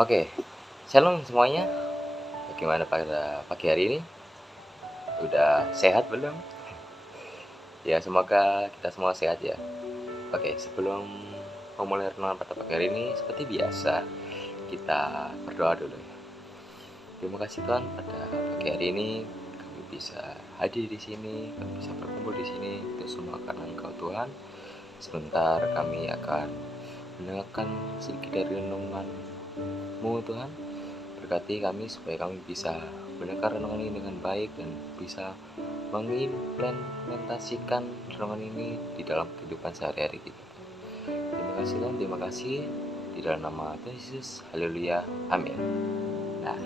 Oke, shalom semuanya. Bagaimana pada pagi hari ini? Udah sehat belum? Ya, semoga kita semua sehat ya. Oke, sebelum memulai renungan pada pagi hari ini, seperti biasa, kita berdoa dulu ya. Terima kasih Tuhan, pada pagi hari ini kami bisa hadir di sini, kami bisa berkumpul di sini. Itu semua karena Engkau Tuhan. Sebentar kami akan mendengarkan sedikit dari renungan-Mu Tuhan. Berkati kami supaya kami bisa mendengar renungan ini dengan baik dan bisa mengimplementasikan renungan ini di dalam kehidupan sehari-hari kita. Terima kasih Tuhan, terima kasih. Di dalam nama Tuhan Yesus, haleluya, amin. Nah,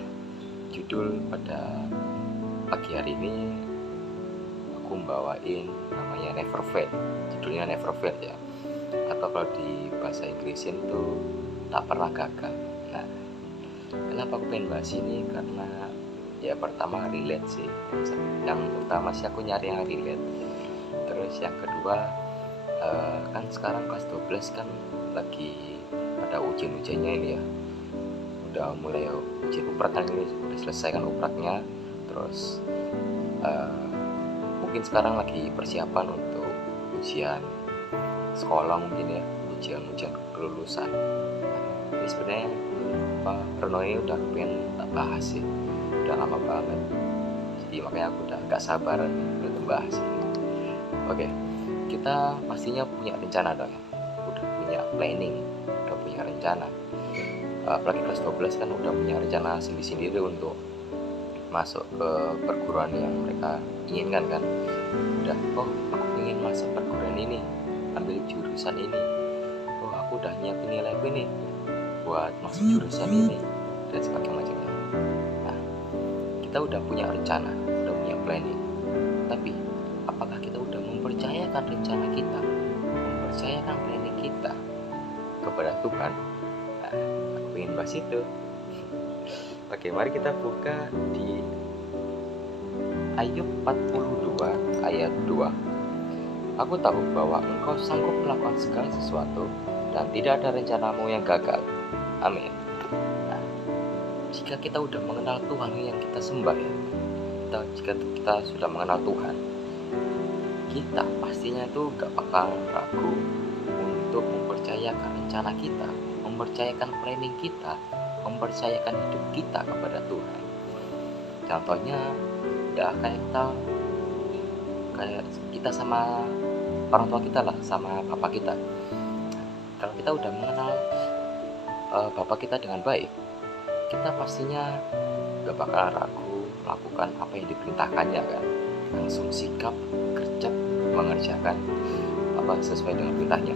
judul pada pagi hari ini aku membawain namanya Never Fail. Judulnya Never Fail ya, atau kalau di bahasa Inggrisnya itu tak pernah gagal. Nah, kenapa aku pengen bahas ini? Karena ya pertama relate sih. Yang utama sih aku nyari yang relate. Terus yang kedua, kan sekarang kelas 12 kan lagi pada ujian-ujiannya ini ya. Udah mulai ujian uprat kan, ini udah selesai kan upratnya. Terus mungkin sekarang lagi persiapan untuk ujian sekolah mungkin ya, ujian kelulusan. Jadi sebenarnya renungan ini udah pengen tak bahas sih, udah lama banget. Jadi makanya aku udah gak sabar untuk bahas ini. Oke, kita pastinya punya rencana dong ya, udah punya planning, udah punya rencana. Apalagi kelas 12 kan udah punya rencana sendiri-sendiri untuk masuk ke perguruan yang mereka inginkan kan. Udah, oh aku ingin masuk perguruan ini, ambil jurusan ini. Oh aku udah nyiapin nilai nih buat masuk jurusan ini dan sebagainya. Nah, kita udah punya rencana, udah punya planning. Tapi apakah kita udah mempercayakan rencana kita, mempercayakan planning kita kepada Tuhan? Nah, aku ingin bahas itu. Oke, mari kita buka di Ayub 42 ayat 2. Aku tahu bahwa engkau sanggup melakukan segala sesuatu dan tidak ada rencanamu yang gagal. Amin. Nah, jika kita udah mengenal Tuhan yang kita sembah ya, jika kita sudah mengenal Tuhan, kita pastinya itu gak bakal ragu untuk mempercayakan rencana kita, mempercayakan planning kita, mempercayakan hidup kita kepada Tuhan. Contohnya ya kayak kita sama orang tua kita lah, sama bapak kita. Kalau kita udah mengenal bapak kita dengan baik, kita pastinya gak bakal ragu melakukan apa yang diperintahkannya kan, langsung sikap, gercep mengerjakan apa sesuai dengan perintahnya.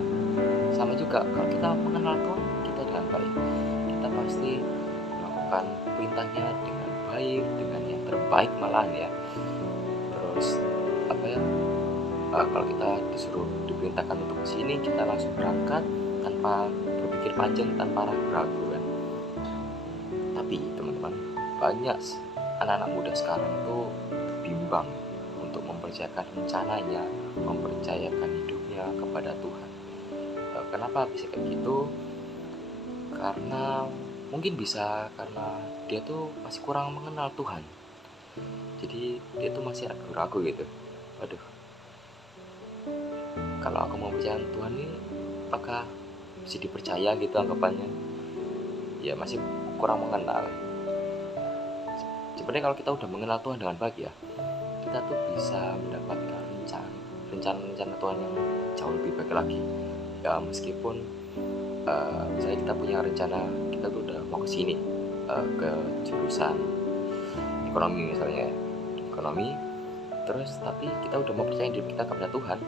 Sama juga kalau kita mengenal Tuhan kita dengan baik, kita pasti melakukan perintahnya dengan baik, dengan yang terbaik malahan ya. Terus kalau kita disuruh diperintahkan untuk kesini, kita langsung berangkat tanpa berpikir panjang, tanpa ragu kan. Tapi teman-teman, banyak anak-anak muda sekarang tuh bimbang untuk mempercayakan rencananya, mempercayakan hidupnya kepada Tuhan. Kenapa bisa kayak gitu? Karena mungkin bisa karena dia tuh masih kurang mengenal Tuhan. Jadi dia tuh masih ragu-ragu gitu. Waduh, kalau aku mau percaya Tuhan ini apakah bisa dipercaya gitu anggapannya. Ya masih kurang mengenal. Sebenarnya kalau kita udah mengenal Tuhan dengan baik ya, kita tuh bisa mendapatkan rencana Tuhan yang jauh lebih baik lagi. Ya meskipun misalnya kita punya rencana, kita tuh udah mau kesini ke jurusan ekonomi misalnya, ekonomi. Terus tapi kita udah mau percaya diri kita kepada Tuhan,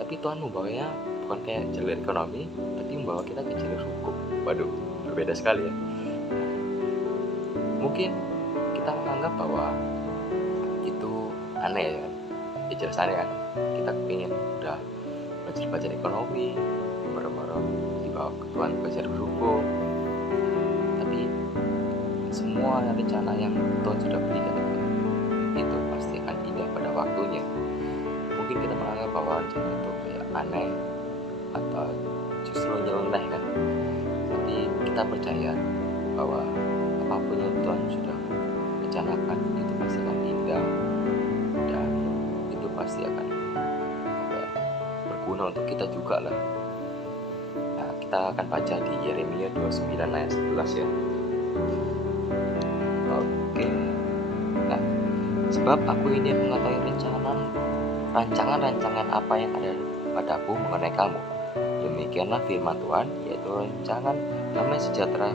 tapi Tuhan membawanya bukan kayak jalur ekonomi, tapi membawa kita ke jalur hukum. Waduh, berbeda sekali ya. Mungkin kita menganggap bahwa itu aneh ya, jelas aneh kan. Kita kepingin udah belajar ekonomi, baru-baru dibawa ke Tuhan ke jalur hukum. Tapi semua rencana yang Tuhan sudah berikan itu pasti akan indah pada waktunya. Mungkin kita menganggap bahwa rencana itu kayak aneh atau justru nyeleneh kan. Tapi kita percaya bahwa apapun yang Tuhan sudah rencanakan itu pasti akan indah, dan itu pasti akan berguna untuk kita juga lah. Nah, kita akan baca di Yeremia 29 ayat 11 ya. Oke. Nah, sebab aku ini mengetahui rancangan-rancangan apa yang ada padaku mengenai kamu. Demikianlah firman Tuhan, yaitu rancangan damai sejahtera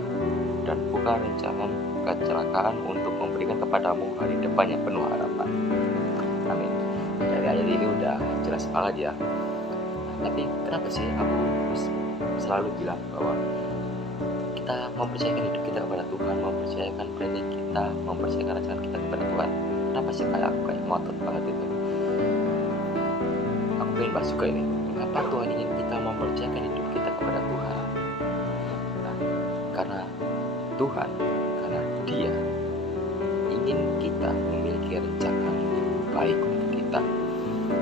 dan bukan rancangan kecelakaan, untuk memberikan kepadamu hari depan yang penuh harapan. Amin. Dari ayat ini udah jelas banget ya. Tapi kenapa sih aku selalu bilang bahwa kita mempercayakan hidup kita kepada Tuhan, mempercayakan planning kita, mempercayakan rancangan kita kepada Tuhan? Kenapa sih kayak ngotot banget itu? Aku pengen bahas juga ini. Kenapa Tuhan ingin kita mempercayakan hidup kita kepada Tuhan? Nah, karena Tuhan, karena Dia ingin kita memiliki rencana yang baik untuk kita.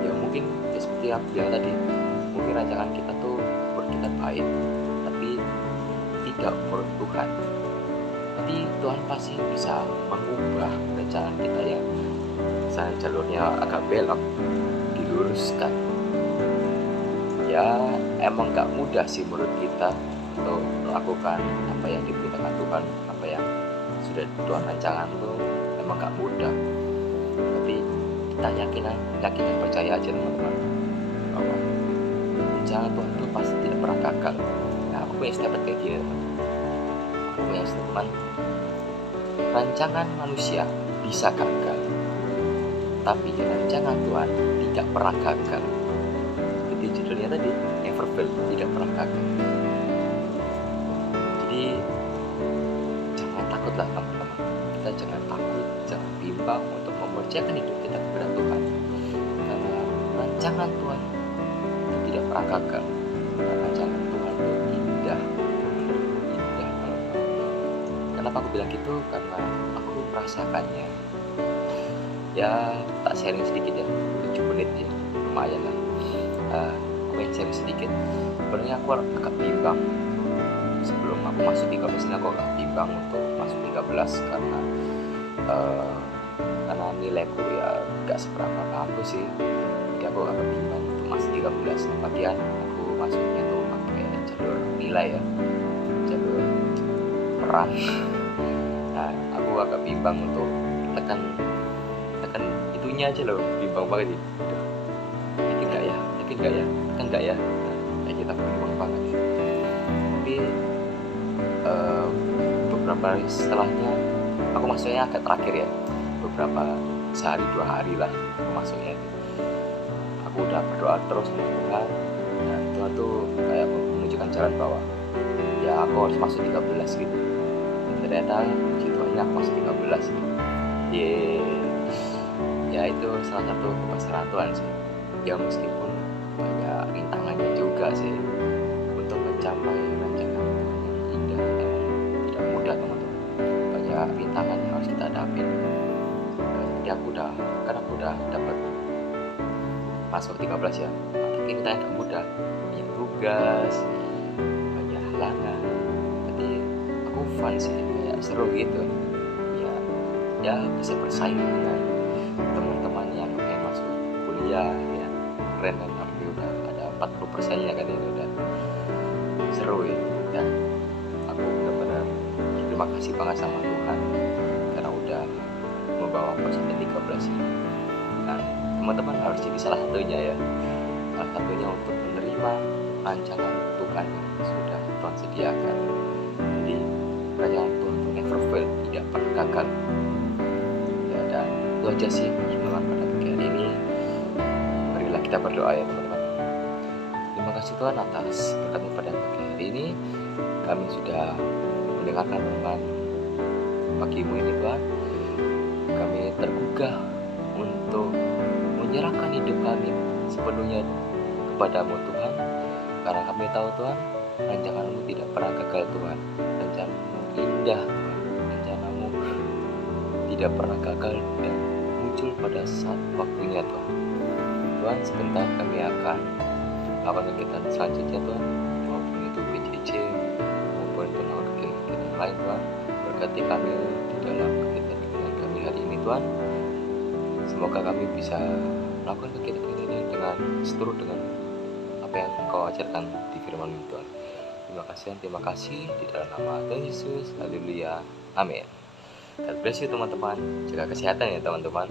Ya mungkin ya seperti yang bilang tadi, mungkin rancangan kita tuh menurut kita baik, tapi tidak menurut Tuhan. Tapi Tuhan pasti bisa mengubah rencana kita yang misalnya jalurnya agak belok, diluruskan. Ya emang gak mudah sih menurut kita untuk melakukan apa yang diberitakan Tuhan, apa yang sudah Tuhan rancangan tuh emang gak mudah. Tapi kita yakin percaya aja teman-teman, bahwa rencana Tuhan itu pasti tidak pernah gagal. Nah, aku punya statement kayak gini teman. Aku punya statement, rancangan manusia bisa gagal, tapi rancangan Tuhan tidak pernah gagal. Seperti judulnya tadi, never fail, tidak pernah gagal. Jadi jangan takutlah teman-teman. Kita jangan takut, jangan bimbang untuk mempercayakan hidup kita kepada Tuhan, karena rancangan Tuhan itu tidak pernah gagal. Karena rancangan Tuhan itu indah. Kenapa aku bilang gitu? Karena aku merasakannya. Ya tak sharing sedikit ya, 7 menit ya, lumayan lah. Aku pengen sharing sedikit. Sebenarnya aku agak bimbang sebelum aku masuk 13 ini, aku agak bimbang untuk masuk 13 karena nilaiku ya gak seberapa bagus sih. Jadi aku agak bimbang untuk masuk 13. Bagian aku masuknya tuh pakai jalur nilai ya, jalur perang. Nah, aku agak bimbang untuk tekan itunya aja loh, bimbang banget sih. Yakin gak ya, tekan gak ya, nah, kita bimbang banget. Tapi beberapa hari setelahnya aku masuknya agak terakhir ya, beberapa sehari 2 hari lah aku masuknya. Aku udah berdoa terus sama Tuhan, dan Tuhan tuh kayak menunjukkan jalan bahwa ya aku harus masuk 13 gitu. Dan ternyata puji Tuhan aku masuk 13 gitu. Ya itu salah satu kebesaran Tuhan sih. Ya meskipun banyak rintangannya juga sih untuk mencapai rancangan Tuhan yang indah, tidak mudah teman-teman. Banyak rintangan yang harus kita hadapin. Jadi aku udah dapat masuk 13 ya. Tapi kita yang gak mudah, banyak tugas, banyak halangan. Tapi aku fun sih, kayak seru gitu. Ya bisa bersaing dengan teman-teman yang kayak masuk kuliah ya, keren kan. Tapi udah ada 40% nya kan, itu udah seru ya. Dan aku benar-benar terima kasih banget sama Tuhan karena udah membawa aku sampai 13 ini. Dan teman-teman harus jadi salah satunya ya, salah satunya untuk menerima rancangan Tuhan yang sudah Tuhan sediakan. Jadi rancangan Tuhan itu never fail, tidak pernah gagal. Ya, dan itu aja sih pertemuan pada pagi hari ini. Marilah kita berdoa ya teman-teman. Terima kasih Tuhan atas berkat-Mu pada pagi hari ini. Kami sudah mendengarkan firman pagi-Mu ini Tuhan. Kami tergugah untuk menyerahkan hidup kami sepenuhnya kepada-Mu Tuhan, karena kami tahu Tuhan, rancangan-Mu tidak pernah gagal Tuhan. Rancangan-Mu indah Tuhan, rancangan-Mu tidak pernah gagal dan muncul pada saat waktunya Tuhan. Tuhan, sebentar kami akan melakukan kegiatan selanjutnya Tuhan, maupun itu PJJ maupun itu kegiatan lain Tuhan. berkati kami di dalam kegiatan-kegiatan kami hari ini Tuhan. Semoga kami bisa melakukan kegiatan-kegiatan ini dengan seturut dengan apa yang Engkau ajarkan di firman Tuhan. Terima kasih di dalam nama Tuhan Yesus. Haleluya. Amin. God bless you teman-teman. Jaga kesehatan ya teman-teman.